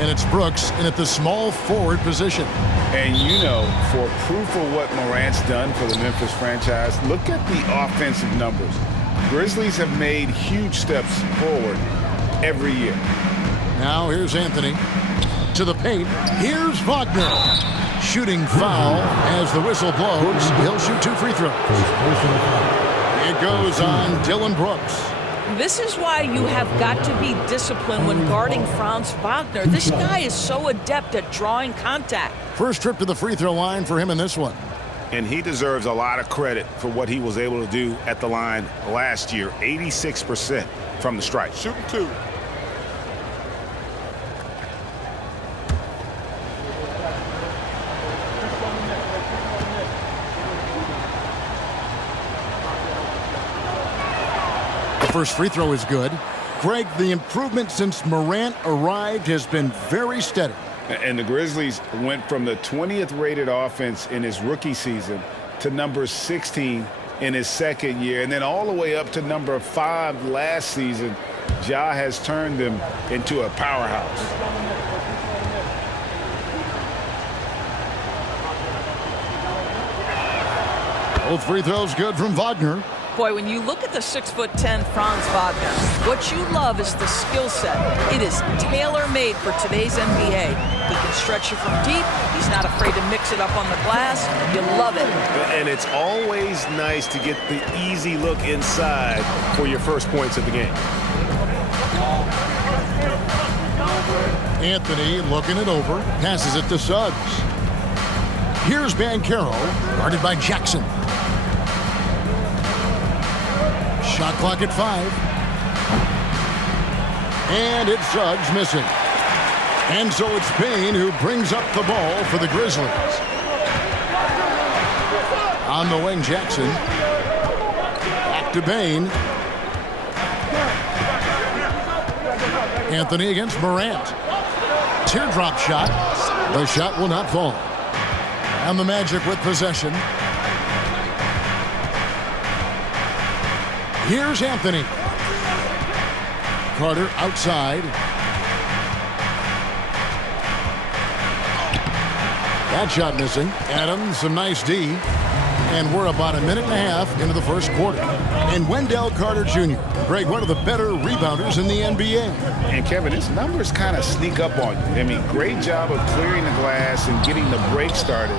And it's Brooks in at the small forward position. And you know, for proof of what Morant's done for the Memphis franchise, look at the offensive numbers. Grizzlies have made huge steps forward every year. Now here's Anthony to the paint. Here's Wagner. Shooting foul as the whistle blows. He'll shoot 2 free throws. It goes on Dylan Brooks. This is why you have got to be disciplined when guarding Franz Wagner. This guy is so adept at drawing contact. First trip to the free throw line for him in this one. And he deserves a lot of credit for what he was able to do at the line last year. 86% from the stripe. Shooting 2. The first free throw is good. Greg, the improvement since Morant arrived has been very steady. And the Grizzlies went from the 20th rated offense in his rookie season to number 16 in his second year, and then all the way up to number 5 last season. Ja has turned them into a powerhouse. Both free throws good from Wagner. Boy, when you look at the 6'10" Franz Wagner, what you love is the skill set. It is tailor-made for today's NBA. He can stretch you from deep. He's not afraid to mix it up on the glass. You love it. And it's always nice to get the easy look inside for your first points of the game. Anthony looking it over, passes it to Suggs. Here's Banchero, guarded by Jackson. Shot clock at 5. And it's Suggs missing. And so it's Payne who brings up the ball for the Grizzlies. On the wing, Jackson. Back to Payne. Anthony against Morant. Teardrop shot. The shot will not fall. And the Magic with possession. Here's Anthony. Carter outside. That shot missing. Adams, some nice D. And we're about a minute and a half into the first quarter. And Wendell Carter Jr., Greg, one of the better rebounders in the NBA. And Kevin, his numbers kind of sneak up on you. I mean, great job of clearing the glass and getting the break started.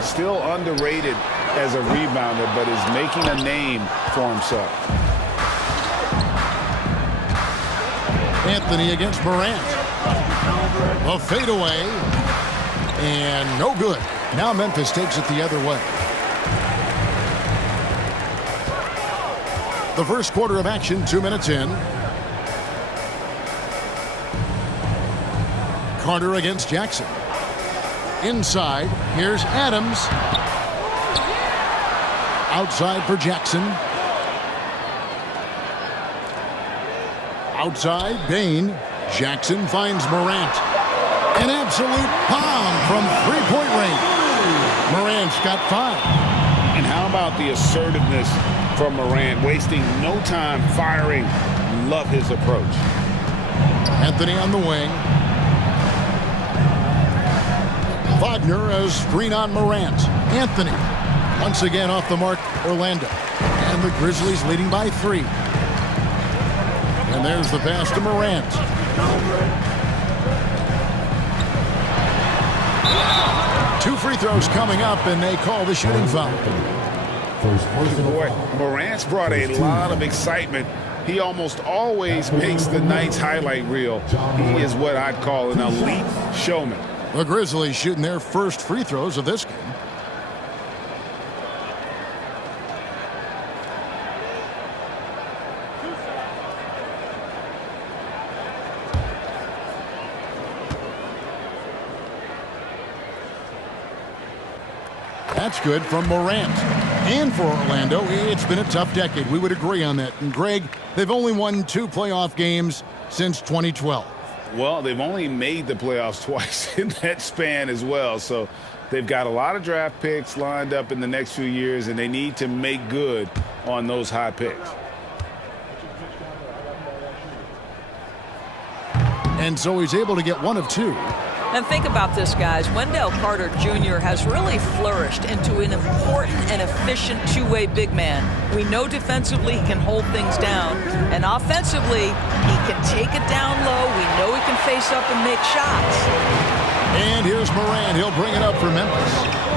Still underrated as a rebounder, but is making a name for himself. Anthony against Morant. A fadeaway. And no good. Now Memphis takes it the other way. The first quarter of action, 2 minutes in. Carter against Jackson. Inside, here's Adams. Outside for Jackson. Outside, Bain. Jackson finds Morant. An absolute bomb from three-point range. Morant's got 5. And how about the assertiveness from Morant, wasting no time firing? Love his approach. Anthony on the wing. Wagner a screen on Morant. Anthony once again off the mark. Orlando. And the Grizzlies leading by 3. And there's the pass to Morant. Two free throws coming up, and they call the shooting foul. Boy, Morant's brought a lot of excitement. He almost always makes the night's highlight reel. He is what I'd call an elite showman. The Grizzlies shooting their first free throws of this game. That's good from Morant. And for Orlando, it's been a tough decade. We would agree on that. And Greg, they've only won 2 playoff games since 2012. Well, they've only made the playoffs twice in that span as well. So they've got a lot of draft picks lined up in the next few years, and they need to make good on those high picks. And so he's able to get 1 of 2. And think about this, guys. Wendell Carter Jr. has really flourished into an important and efficient two-way big man. We know defensively he can hold things down, and offensively he can take it down low. We know he can face up and make shots. And here's Morant. He'll bring it up for Memphis.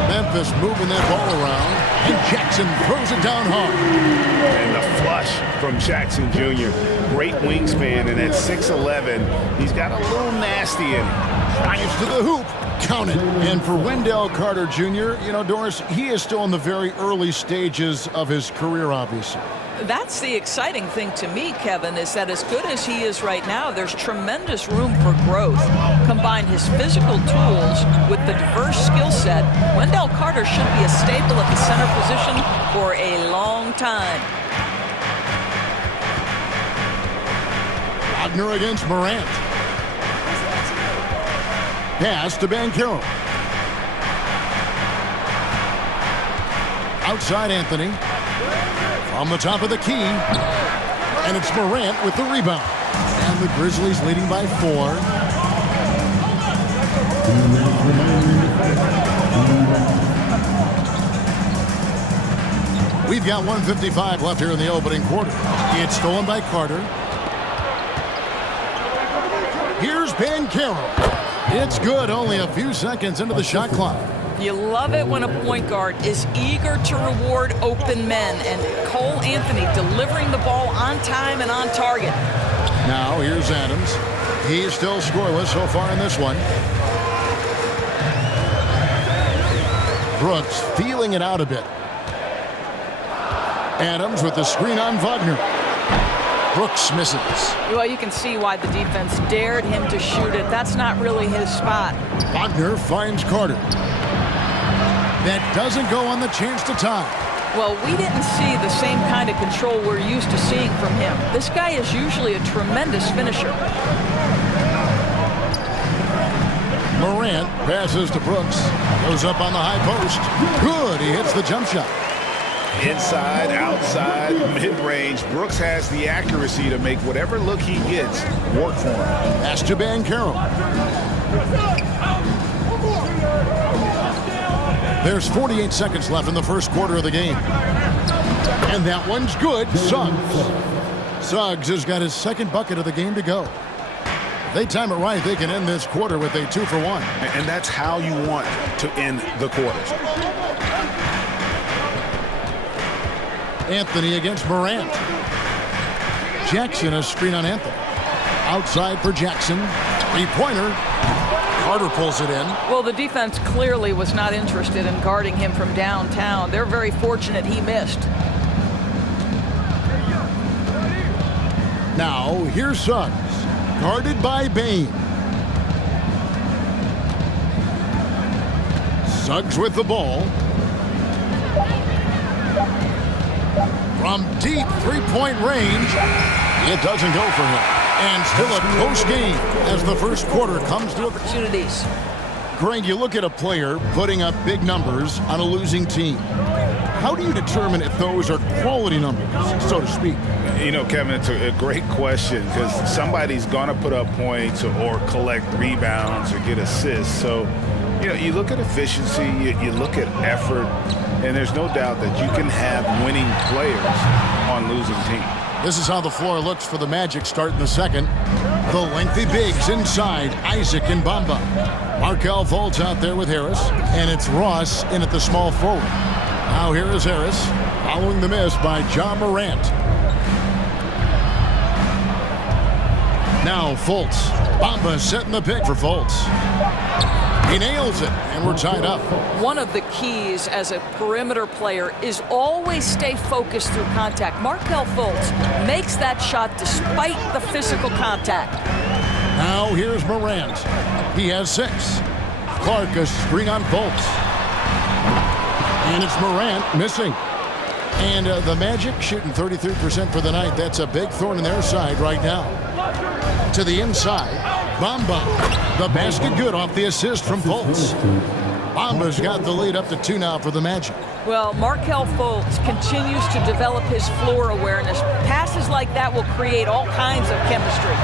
Memphis moving that ball around, and Jackson throws it down hard. And the flush from Jackson Jr. Great wingspan, and at 6'11", he's got a little nasty in him. Drives to the hoop. Count it. And for Wendell Carter Jr., you know, Doris, he is still in the very early stages of his career, obviously. That's the exciting thing to me, Kevin, is that as good as he is right now, there's tremendous room for growth. Combine his physical tools with the diverse skill set, Wendell Carter should be a staple at the center position for a long time. Wagner against Morant. Pass to Banchero. Outside Anthony. On the top of the key. And it's Morant with the rebound. And the Grizzlies leading by 4. We've got 1:55 left here in the opening quarter. It's stolen by Carter. Here's Banchero. It's good, only a few seconds into the shot clock. You love it when a point guard is eager to reward open men, and Cole Anthony delivering the ball on time and on target. Now here's Adams. He's still scoreless so far in this one. Brooks feeling it out a bit. Adams with the screen on Wagner. Brooks misses. Well, you can see why the defense dared him to shoot it. That's not really his spot. Wagner finds Carter. That doesn't go on the chance to tie. Well, we didn't see the same kind of control we're used to seeing from him. This guy is usually a tremendous finisher. Morant passes to Brooks. Goes up on the high post. Good, he hits the jump shot. Inside, outside, mid-range, Brooks has the accuracy to make whatever look he gets work for him. Pass to Banchero. There's 48 seconds left in the first quarter of the game. And that one's good. Suggs has got his second bucket of the game to go. If they time it right, they can end this quarter with a 2-for-1. And that's how you want to end the quarters. Anthony against Morant. Jackson, a screen on Anthony. Outside for Jackson. Three-pointer. Carter pulls it in. Well, the defense clearly was not interested in guarding him from downtown. They're very fortunate he missed. Now, here's Suggs. Guarded by Bain. Suggs with the ball. From deep three-point range, it doesn't go for him. And still a close game as the first quarter comes to opportunities. Greg, you look at a player putting up big numbers on a losing team. How do you determine if those are quality numbers, so to speak? You know, Kevin, it's a great question because somebody's going to put up points or collect rebounds or get assists. So, you know, you look at efficiency, you look at effort, and there's no doubt that you can have winning players on losing teams. This is how the floor looks for the Magic starting the second. The lengthy bigs inside, Isaac and Bamba. Markelle Fultz out there with Harris, and it's Ross in at the small forward. Now here is Harris, following the miss by Ja Morant. Now Fultz. Bamba setting the pick for Fultz. He nails it, and we're tied up. One of the keys as a perimeter player is always stay focused through contact. Markelle Fultz makes that shot despite the physical contact. Now here's Morant. He has 6. Clark a screen on Fultz. And it's Morant missing. And the Magic shooting 33% for the night. That's a big thorn in their side right now. To the inside. Bamba. The basket good off the assist from Fultz. Bamba's got the lead up to 2 now for the Magic. Well, Markelle Fultz continues to develop his floor awareness. Passes like that will create all kinds of chemistry.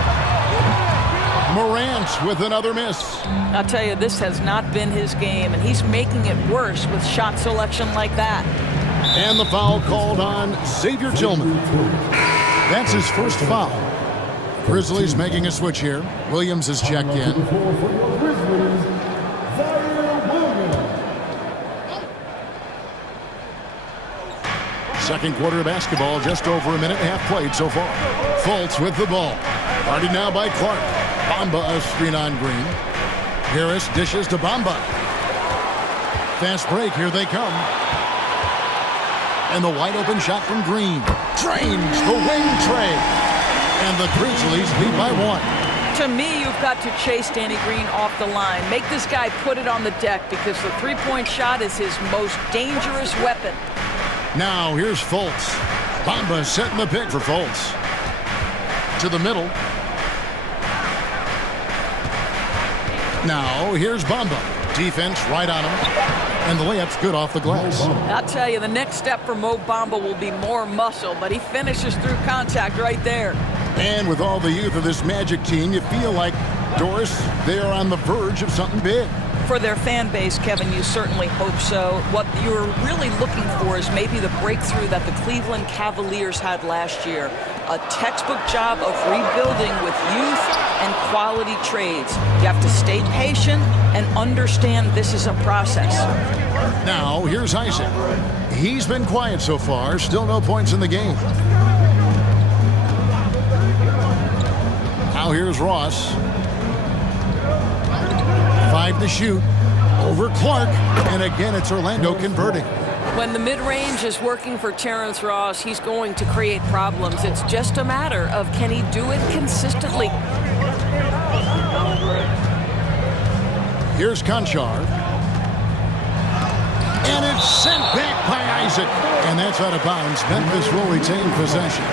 Morant with another miss. I'll tell you, this has not been his game, and he's making it worse with shot selection like that. And the foul called on Xavier Tillman. That's his first foul. Grizzlies making a switch here. Williams is checked in. Second quarter of basketball, just over a minute and a half played so far. Fultz with the ball. Guarded now by Clark. Bamba a screen on Green. Harris dishes to Bamba. Fast break, here they come. And the wide open shot from Green. Drains the wing tray. And the Grizzlies lead by 1. To me, you've got to chase Danny Green off the line. Make this guy put it on the deck because the three-point shot is his most dangerous weapon. Now here's Fultz. Bamba setting the pick for Fultz. To the middle. Now here's Bamba. Defense right on him. And the layup's good off the glass. I'll tell you, the next step for Mo Bamba will be more muscle, but he finishes through contact right there. And with all the youth of this Magic team, you feel like, Doris, they are on the verge of something big. For their fan base, Kevin, you certainly hope so. What you're really looking for is maybe the breakthrough that the Cleveland Cavaliers had last year. A textbook job of rebuilding with youth and quality trades. You have to stay patient and understand this is a process. Now, here's Isaac. He's been quiet so far. Still no points in the game. Now here's Ross. 5 to shoot. Over Clark. And again, it's Orlando converting. When the mid-range is working for Terrence Ross, he's going to create problems. It's just a matter of can he do it consistently. Here's Conchar. And it's sent back by Isaac. And that's out of bounds. Memphis will retain possession.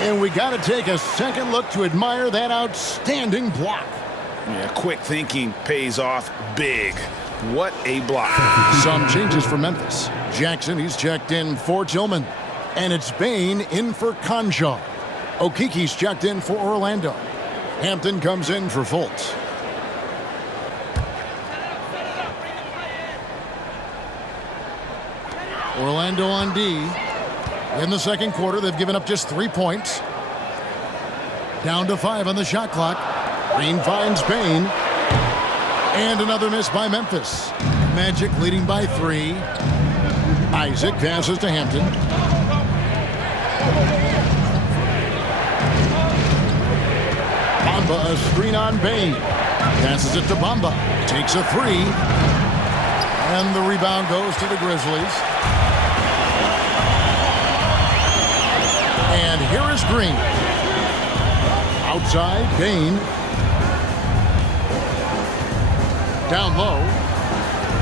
And we got to take a second look to admire that outstanding block. Yeah, quick thinking pays off big. What a block. Some changes for Memphis. Jackson, he's checked in for Tillman. And it's Bain in for Conchar. Okiki's checked in for Orlando. Hampton comes in for Fultz. Orlando on D. In the second quarter, they've given up just 3 points. Down to 5 on the shot clock. Green finds Bain. And another miss by Memphis. Magic leading by 3. Isaac passes to Hampton. Bamba a screen on Bain. Passes it to Bamba. Takes a 3. And the rebound goes to the Grizzlies. And here is Green. Outside, Bain. Down low.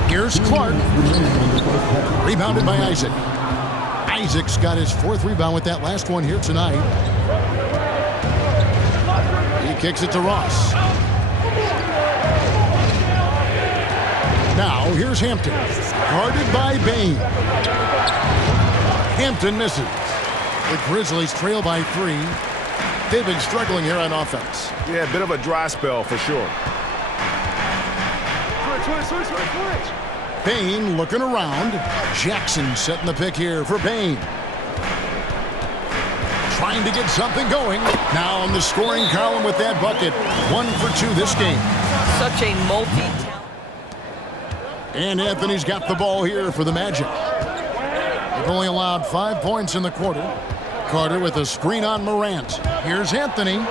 Here's Clark. Rebounded by Isaac. Isaac's got his 4th rebound with that last one here tonight. He kicks it to Ross. Now, here's Hampton. Guarded by Bain. Hampton misses. The Grizzlies trail by 3. They've been struggling here on offense. Yeah, a bit of a dry spell for sure. Bain looking around. Jackson setting the pick here for Bain. Trying to get something going. Now on the scoring column with that bucket. 1 for 2 this game. Such a multi-talent. And Anthony's got the ball here for the Magic. They've only allowed 5 points in the quarter. Carter with a screen on Morant. Here's Anthony.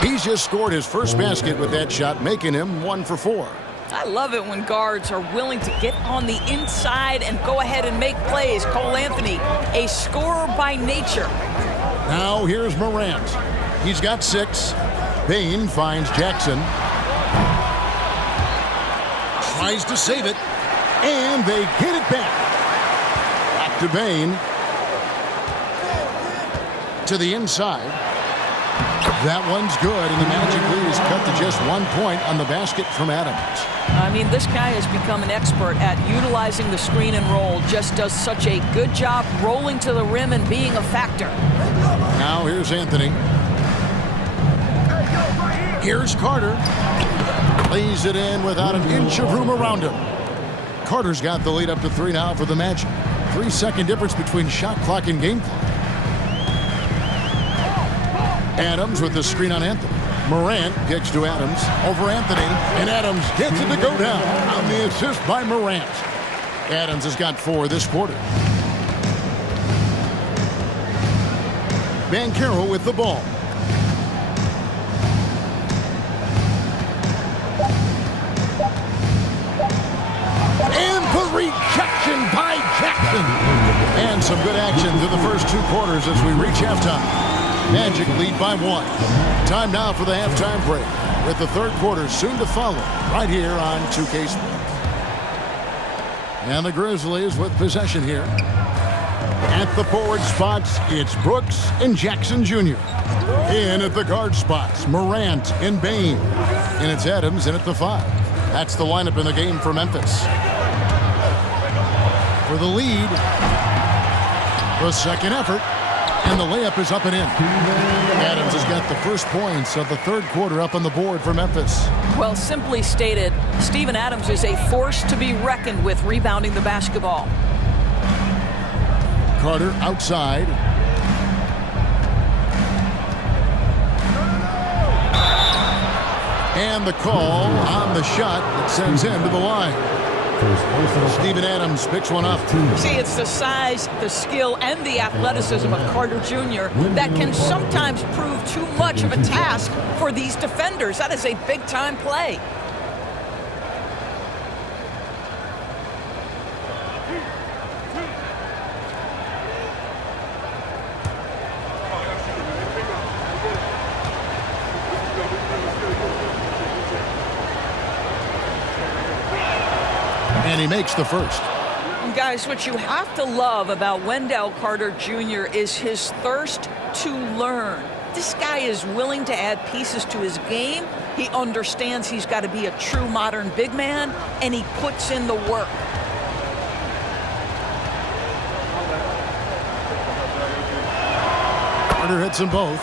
He's just scored his first basket with that shot, making him 1 for 4. I love it when guards are willing to get on the inside and go ahead and make plays. Cole Anthony, a scorer by nature. Now here's Morant. He's got 6. Bain finds Jackson. Tries to save it. And they get it back. Back to Bain. To the inside. That one's good, and the Magic lead is cut to just 1 point on the basket from Adams. I mean, this guy has become an expert at utilizing the screen and roll. Just does such a good job rolling to the rim and being a factor. Now here's Anthony. Here's Carter. Lays it in without an inch of room around him. Carter's got the lead up to 3 now for the Magic. 3-second difference between shot clock and game clock. Adams with the screen on Anthony. Morant kicks to Adams over Anthony, and Adams gets it to go down on the assist by Morant. Adams has got 4 this quarter. Banchero with the ball. And the rejection by Jackson. And some good action through the first 2 quarters as we reach halftime. Magic lead by 1. Time now for the halftime break, with the 3rd quarter soon to follow right here on 2K Sports. And the Grizzlies with possession here. At the forward spots, it's Brooks and Jackson Jr. In at the guard spots, Morant and Bane. And it's Adams in at the 5. That's the lineup in the game for Memphis. For the lead, the second effort, and the layup is up and in. Adams has got the first points of the 3rd quarter up on the board for Memphis. Well, simply stated, Steven Adams is a force to be reckoned with rebounding the basketball. Carter outside. And the call on the shot that sends him to the line. Steven Adams picks one up. See, it's the size, the skill, and the athleticism of Carter Jr. that can sometimes prove too much of a task for these defenders. That is a big-time play. And he makes the first. Guys, what you have to love about Wendell Carter Jr. is his thirst to learn. This guy is willing to add pieces to his game. He understands he's got to be a true modern big man, and he puts in the work. Carter hits them both.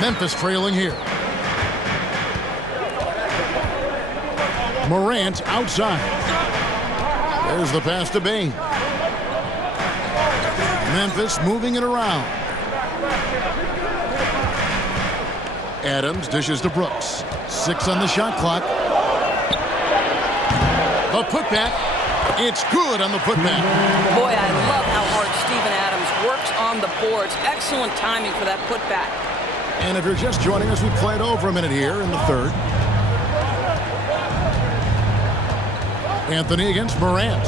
Memphis trailing here. Morant outside. There's the pass to Bane. Memphis moving it around. Adams dishes to Brooks. 6 on the shot clock. A putback. It's good on the putback. Boy, I love how hard Steven Adams works on the boards. Excellent timing for that putback. And if you're just joining us, we played over a minute here in the 3rd. Anthony against Morant.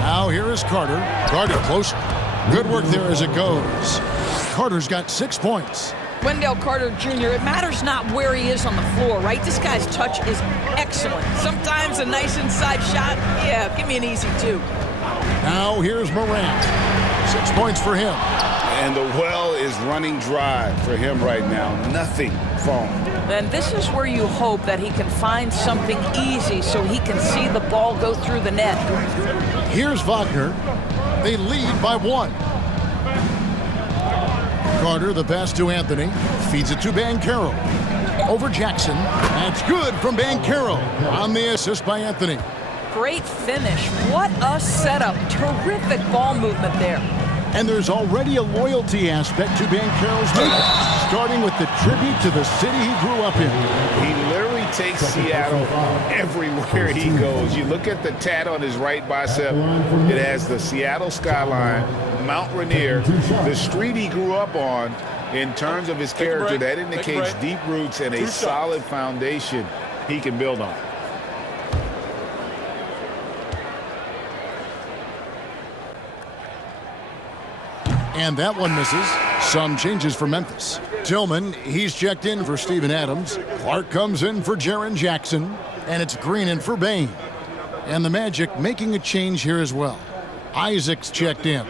Now here is Carter. Carter closer. Good work there as it goes. Carter's got 6 points. Wendell Carter Jr., it matters not where he is on the floor, right? This guy's touch is excellent. Sometimes a nice inside shot, yeah, give me an easy 2. Now here's Morant. 6 points for him. And the well is running dry for him right now. Nothing falling. And this is where you hope that he can find something easy so he can see the ball go through the net. Here's Wagner. They lead by 1. Carter, the pass to Anthony. Feeds it to Banchero. Over Jackson. That's good from Banchero on the assist by Anthony. Great finish. What a setup. Terrific ball movement there. And there's already a loyalty aspect to Banchero's movement, starting with the tribute to the city he grew up in. He literally takes Seattle everywhere he goes. You look at the tat on his right bicep. It has the Seattle skyline, Mount Rainier, the street he grew up on. In terms of his character, that indicates deep roots and a solid foundation he can build on. And that one misses. Some changes for Memphis. Tillman, he's checked in for Steven Adams. Clark comes in for Jaren Jackson. And it's Green in for Bane. And the Magic making a change here as well. Isaac's checked in.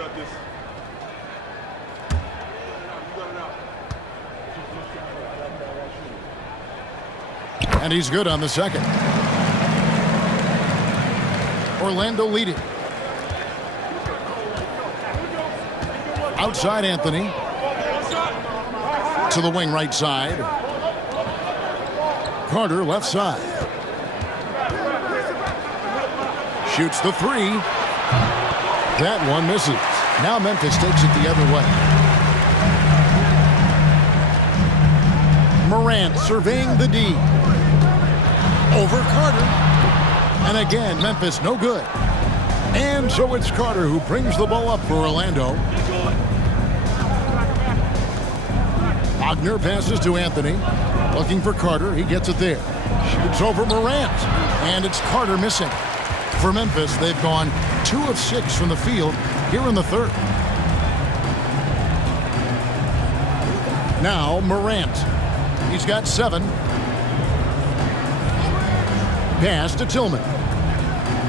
And he's good on the second. Orlando leading. Outside Anthony. To the wing right side. Carter left side. Shoots the three. That one misses. Now Memphis takes it the other way. Morant surveying the D. Over Carter. And again, Memphis no good. And so it's Carter who brings the ball up for Orlando. Wagner passes to Anthony. Looking for Carter. He gets it there. Shoots over Morant. And it's Carter missing. For Memphis, they've gone 2 of 6 from the field here in the third. Now Morant. He's got 7. Pass to Tillman.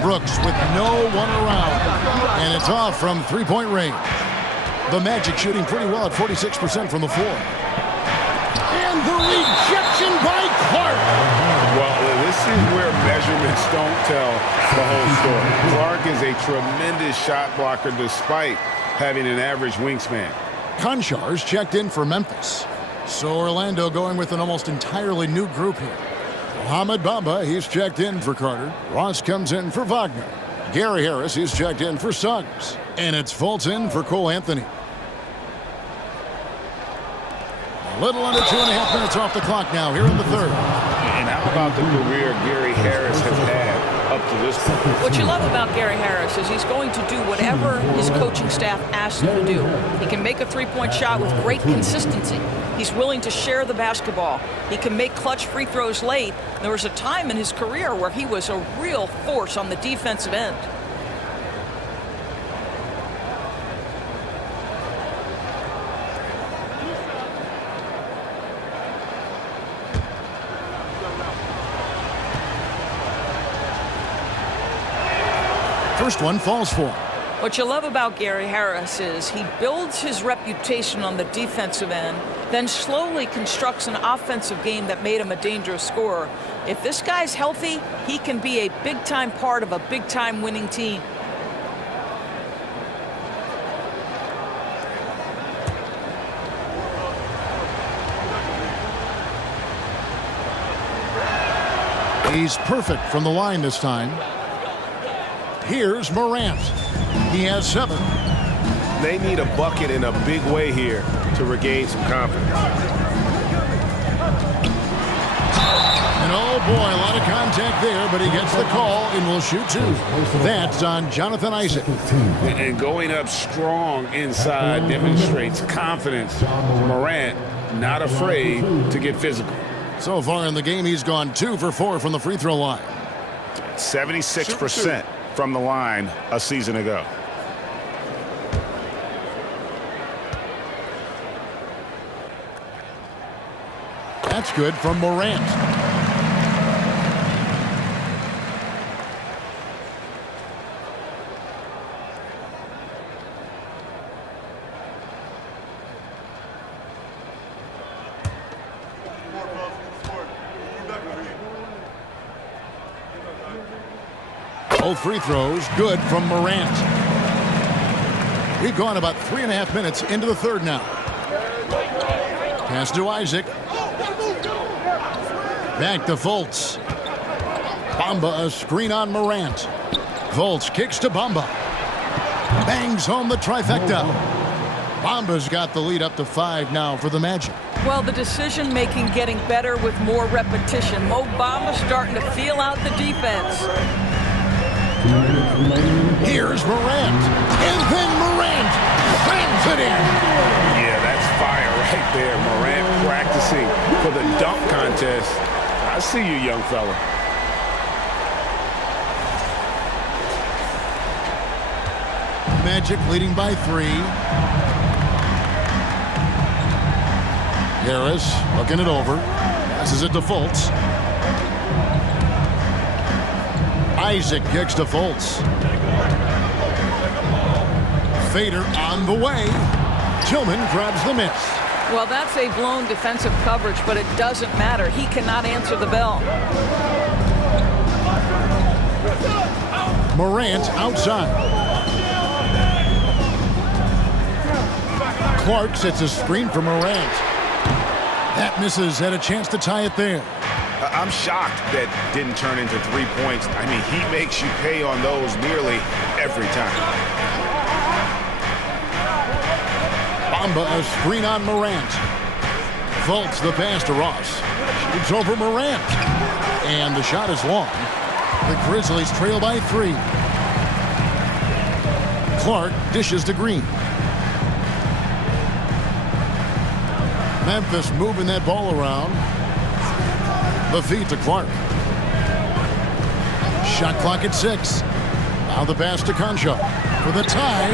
Brooks with no one around. And it's off from three-point range. The Magic shooting pretty well at 46% from the floor. And the rejection by Clark. Well, this is where measurements don't tell the whole story. Clark is a tremendous shot blocker despite having an average wingspan. Konchar's checked in for Memphis. So Orlando going with an almost entirely new group here. Mohamed Bamba, he's checked in for Carter. Ross comes in for Wagner. Gary Harris, he's checked in for Suggs. And it's Fultz in for Cole Anthony. A little under 2.5 minutes off the clock now here in the third. And how about the career Gary Harris has had up to this point? What you love about Gary Harris is he's going to do whatever his coaching staff asks him to do. He can make a three-point shot with great consistency. He's willing to share the basketball. He can make clutch free throws late. There was a time in his career where he was a real force on the defensive end. First one falls for him. What you love about Gary Harris is he builds his reputation on the defensive end, then slowly constructs an offensive game that made him a dangerous scorer. If this guy's healthy, he can be a big-time part of a big-time winning team. He's perfect from the line this time. Here's Morant. He has 7. They need a bucket in a big way here to regain some confidence. And oh boy, a lot of contact there, but he gets the call and will shoot 2. That's on Jonathan Isaac. And going up strong inside demonstrates confidence. Morant not afraid to get physical. So far in the game, he's gone 2 for 4 from the free throw line. 76% from the line a season ago. That's good from Morant. Both free throws good from Morant. We've gone about 3.5 minutes into the third now. Pass to Isaac. Back to Fultz. Bamba a screen on Morant. Fultz kicks to Bamba. Bangs home the trifecta. Bamba's got the lead up to 5 now for the Magic. Well, the decision-making getting better with more repetition. Mo Bamba starting to feel out the defense. Here's Morant. And then Morant slams it in. Yeah, that's fire right there. Morant practicing for the dunk contest. I see you, young fella. Magic leading by 3. Harris looking it over. Passes it to Fultz. Isaac kicks to Fultz. Fader on the way. Tillman grabs the miss. Well, that's a blown defensive coverage, but it doesn't matter. He cannot answer the bell. Morant outside. Clark sets a screen for Morant. That misses. Had a chance to tie it there. I'm shocked that didn't turn into 3 points. I mean, he makes you pay on those nearly every time. Bamba, a screen on Morant. Fultz the pass to Ross. Shoots over Morant. And the shot is long. The Grizzlies trail by 3. Clark dishes to Green. Memphis moving that ball around. The feed to Clark. Shot clock at 6. Now the pass to Concha for the tie.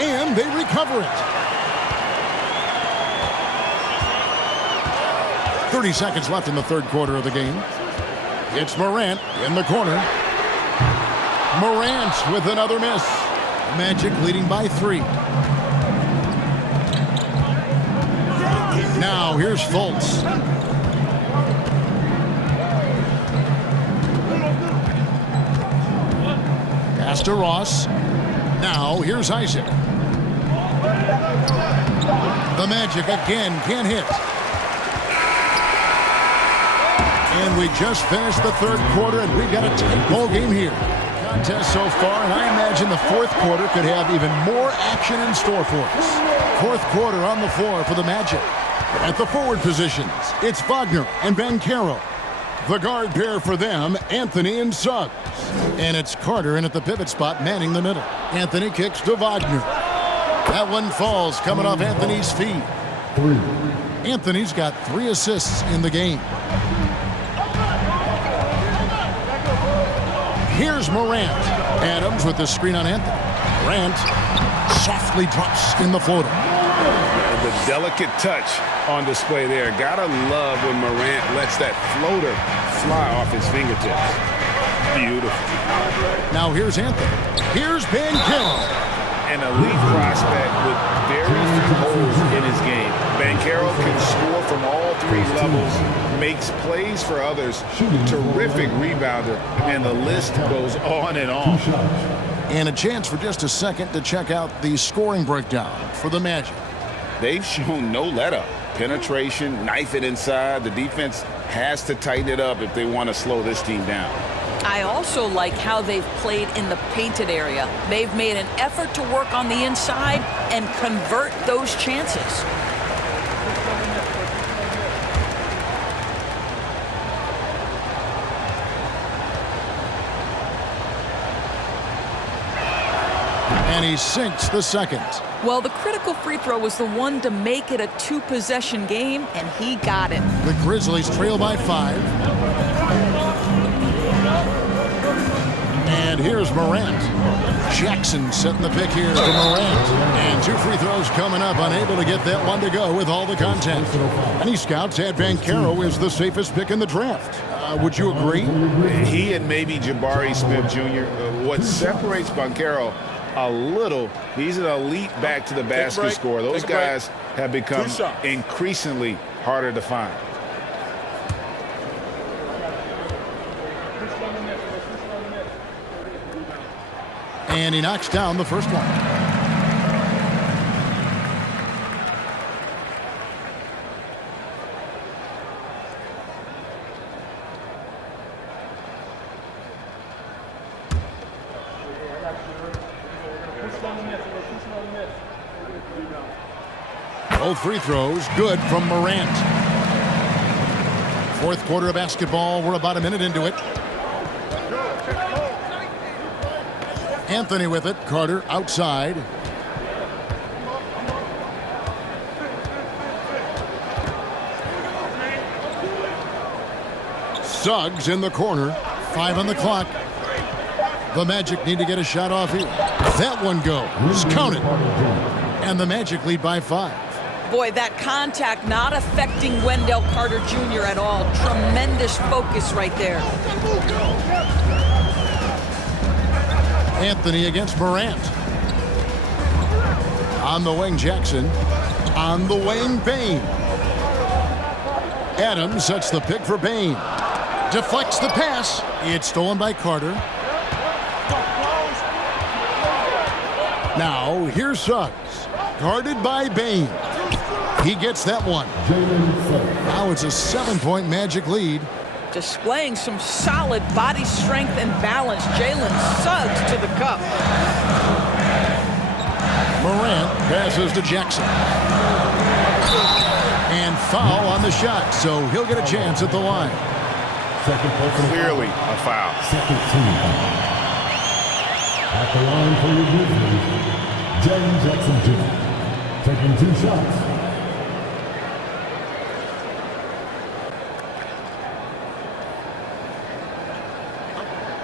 And they recover it. 30 seconds left in the third quarter of the game. It's Morant in the corner. Morant with another miss. Magic leading by 3. Now here's Fultz. Pass to Ross. Now here's Isaac. The Magic again can't hit. And we just finished the third quarter, and we've got a tight ball game here. Contest so far, and I imagine the fourth quarter could have even more action in store for us. Fourth quarter on the floor for the Magic. At the forward positions, it's Wagner and Banchero. The guard pair for them, Anthony and Suggs. And it's Carter in at the pivot spot, manning the middle. Anthony kicks to Wagner. That one falls, coming off Anthony's feet. Anthony's got 3 assists in the game. Here's Morant. Adams with the screen on Anthony. Morant softly drops in the floater. The delicate touch on display there. Gotta love when Morant lets that floater fly off his fingertips. Beautiful. Now here's Anthony. Here's Banchero. An elite prospect with very few holes in his game. Banchero can score from all 3 levels, makes plays for others, terrific rebounder, and the list goes on and on. And a chance for just a second to check out the scoring breakdown for the Magic. They've shown no let-up. Penetration, knife it inside. The defense has to tighten it up if they want to slow this team down. I also like how they've played in the painted area. They've made an effort to work on the inside and convert those chances. And he sinks the second. Well, the critical free throw was the one to make it a 2-possession game, and he got it. The Grizzlies trail by 5. And here's Morant. Jackson setting the pick here for Morant. And 2 free throws coming up, unable to get that one to go with all the content. Many scouts had Banchero as the safest pick in the draft. Would you agree? He and maybe Jabari Smith Jr. What separates Banchero a little, he's an elite back to the basket scorer. Those guys have become increasingly harder to find. And he knocks down the first one. Both free throws good from Morant. Fourth quarter of basketball. We're about a minute into it. Anthony with it. Carter outside. Suggs in the corner. 5 on the clock. The Magic need to get a shot off here. That one goes. Counted. And the Magic lead by 5. Boy, that contact not affecting Wendell Carter Jr. at all. Tremendous focus right there. Anthony against Morant. On the wing, Jackson. On the wing, Bane. Adams sets the pick for Bane. Deflects the pass. It's stolen by Carter. Now, here's Suggs. Guarded by Bain. He gets that one. Now it's a 7-point Magic lead. Displaying some solid body strength and balance. Jalen Suggs to the cup. Morant passes to Jackson. And foul on the shot, so he'll get a chance at the line. Clearly a foul. Second team foul. At the line for your Grizzlies, Jaren Jackson Jr. taking 2 shots.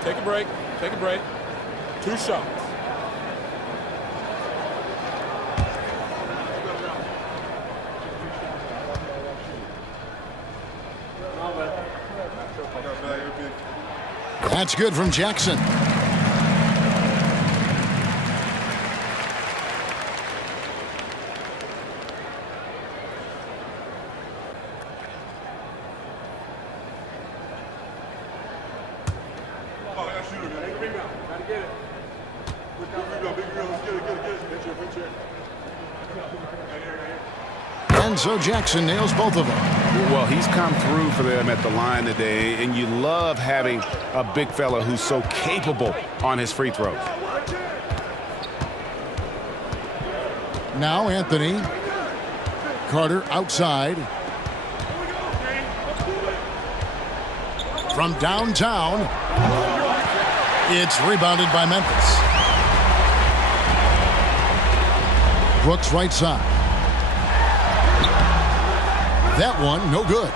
Take a break. Take a break. 2 shots. That's good from Jackson. And so Jackson nails both of them. Well, he's come through for them at the line today, and you love having a big fella who's so capable on his free throws. Now Anthony. Carter outside. From downtown. It's rebounded by Memphis. Brooks right side. That one, no good.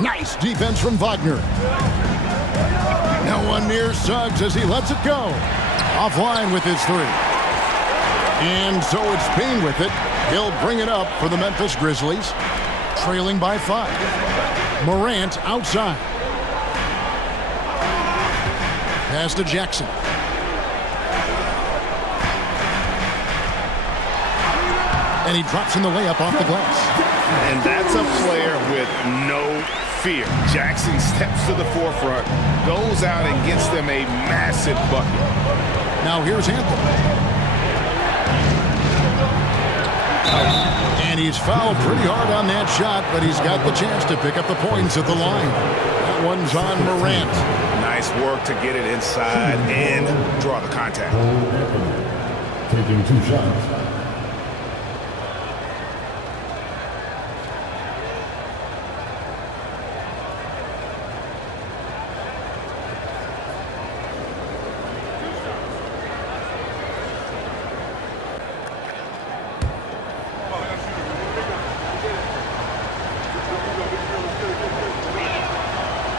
Nice defense from Wagner. No one near Suggs as he lets it go. Offline with his 3. And so it's Bain with it. He'll bring it up for the Memphis Grizzlies, trailing by 5. Morant outside. Pass to Jackson. And he drops in the layup off the glass. And that's a player with no fear. Jackson steps to the forefront, goes out and gets them a massive bucket. Now here's Anthony. And he's fouled pretty hard on that shot, but he's got the chance to pick up the points at the line. That one's on Morant. Nice work to get it inside and draw the contact. Taking 2 shots.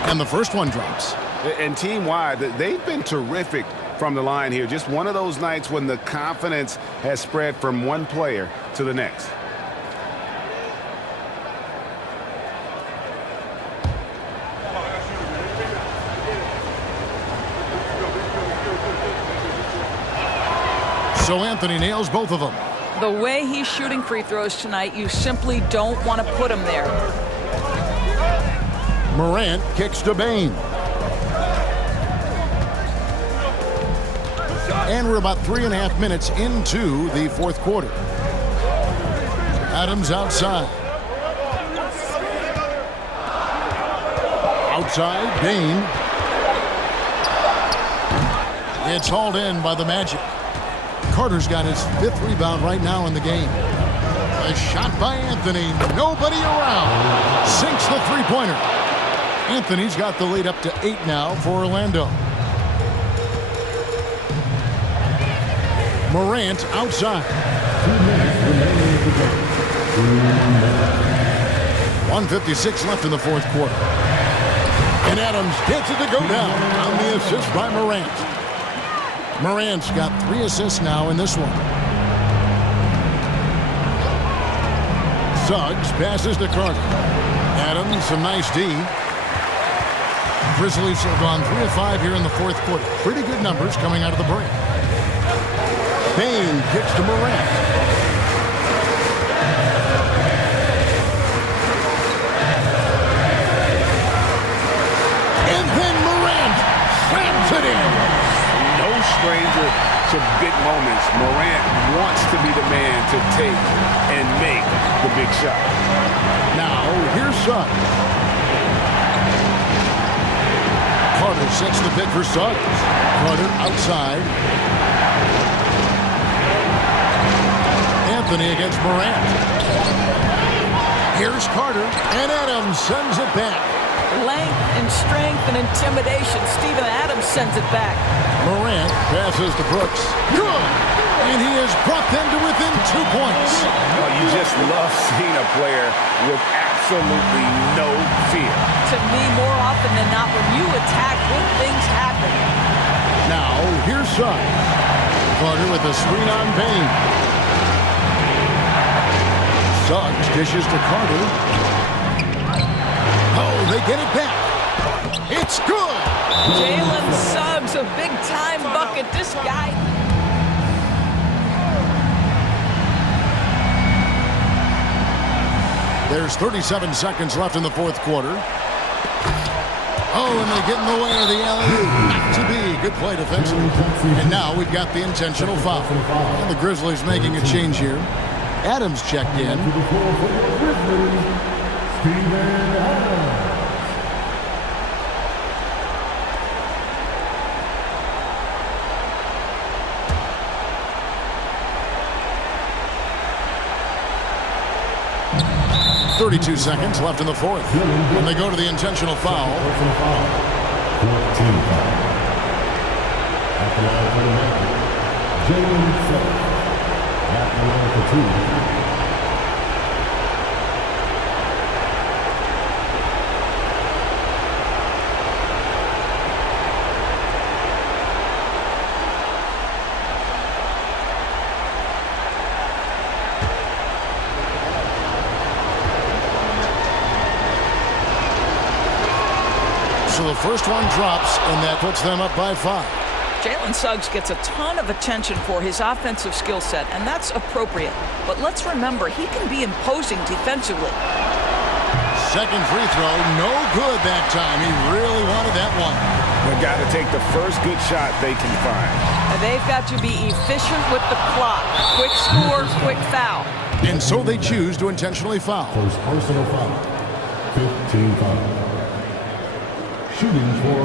And the first one drops. And team-wide, they've been terrific from the line here. Just one of those nights when the confidence has spread from one player to the next. So Anthony nails both of them. The way he's shooting free throws tonight, you simply don't want to put him there. Morant kicks to Bain. And we're about 3.5 minutes into the 4th quarter. Adams outside. Outside, Bain. It's hauled in by the Magic. Carter's got his 5th rebound right now in the game. A shot by Anthony. Nobody around. Sinks the 3-pointer. Anthony's got the lead up to 8 now for Orlando. Morant outside. 1:56 left in the 4th quarter. And Adams gets it to go down on the assist by Morant. Morant's got 3 assists now in this one. Suggs passes to Carter. Adams, some nice D. Grizzlies have gone 3 of 5 here in the 4th quarter. Pretty good numbers coming out of the break. Bain kicks to Morant. And then Morant slams it in. No stranger to big moments. Morant wants to be the man to take and make the big shot. Now, here's Suggs. Carter sets the pick for Suggs. Carter outside. Anthony against Morant. Here's Carter, and Adams sends it back. Length and strength and intimidation. Steven Adams sends it back. Morant passes to Brooks. Good! And he has brought them to within 2 points. Well, you just love seeing a player with absolutely no fear. To me, more often than not, when you attack, good things happen. Now, here's Suggs. Carter with a screen on Bain. Suggs dishes to Carter. Oh, they get it back. It's good! Jalen Suggs, a big-time bucket. This guy... There's 37 seconds left in the fourth quarter. Oh, and they get in the way of the alley. Not to be. Good play defensively. And now we've got the intentional foul. And the Grizzlies making a change here. Adams checked in. Steven Adams. .32 seconds left in the fourth. And they go to the intentional foul. 14 foul. At the line for the Memphis, Jalen Suggs. At the line for 2. So the first one drops, and that puts them up by 5. Jalen Suggs gets a ton of attention for his offensive skill set, and that's appropriate. But let's remember, he can be imposing defensively. Second free throw, no good that time. He really wanted that one. They've got to take the first good shot they can find. And they've got to be efficient with the clock. Quick score, quick foul. And so they choose to intentionally foul. First personal foul. 15 foul. Shooting for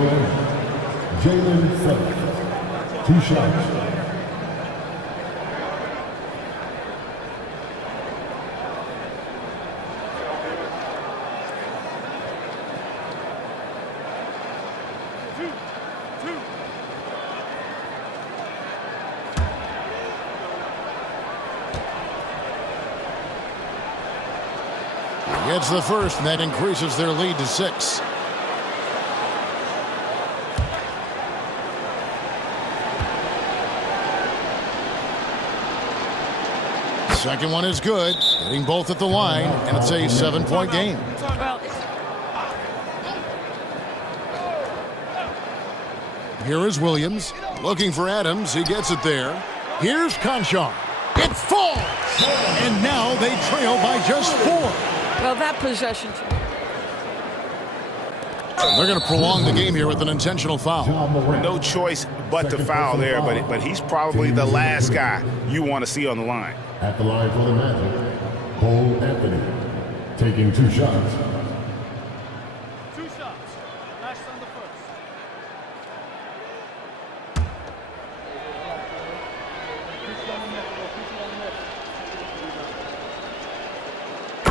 Jalen Suggs. 2 shots. Gets the first, and that increases their lead to 6. Second one is good, hitting both at the line, and it's a 7-point game. Here is Williams, looking for Adams. He gets it there. Here's Conchar. It falls! And now they trail by just 4. Well, that possession... They're going to prolong the game here with an intentional foul. Ja Morant. No choice but to foul there, but he's probably the last guy you want to see on the line. At the line for the Magic, Cole Anthony, taking 2 shots. 2 shots. Last on the first.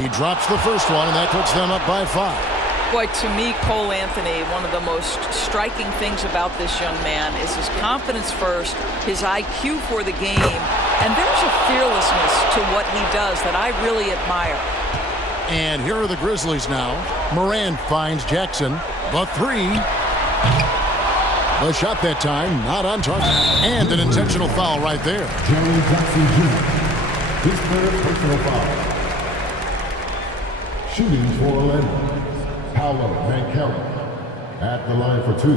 He drops the first one, and that puts them up by 5. Boy, to me, Cole Anthony, one of the most striking things about this young man is his confidence first, his IQ for the game, and there's a fearlessness to what he does that I really admire. And here are the Grizzlies now. Morant finds Jackson. The 3. The shot that time, not on target. And an intentional foul right there. Jaren Jackson Jr. His 3rd personal foul. Shooting for Orlando, Paolo MyCAREER. At the line for 2.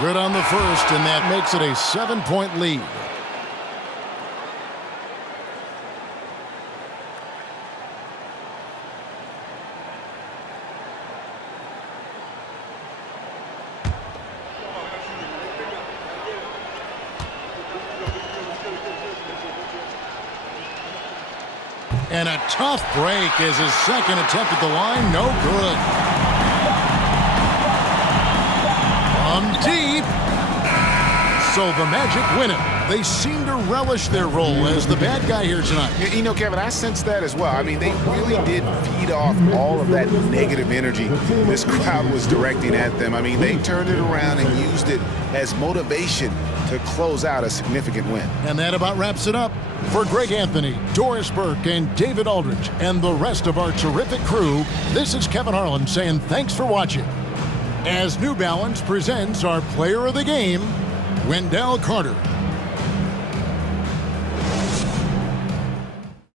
Good on the first, and that makes it a 7-point lead. And a tough break as his second attempt at the line, no good. From deep. So the Magic win it. They seem to relish their role as the bad guy here tonight. You know, Kevin, I sense that as well. I mean, they really did feed off all of that negative energy this crowd was directing at them. I mean, they turned it around and used it as motivation to close out a significant win. And that about wraps it up. For Greg Anthony, Doris Burke, and David Aldridge, and the rest of our terrific crew, this is Kevin Harlan saying thanks for watching. As New Balance presents our player of the game, Wendell Carter